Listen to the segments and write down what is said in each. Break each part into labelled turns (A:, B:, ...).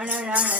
A: அழழழ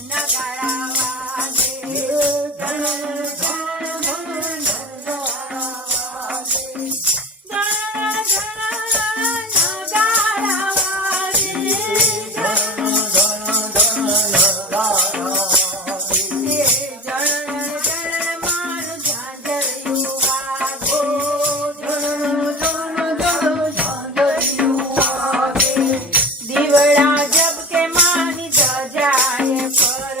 A: fire.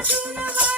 A: Marina.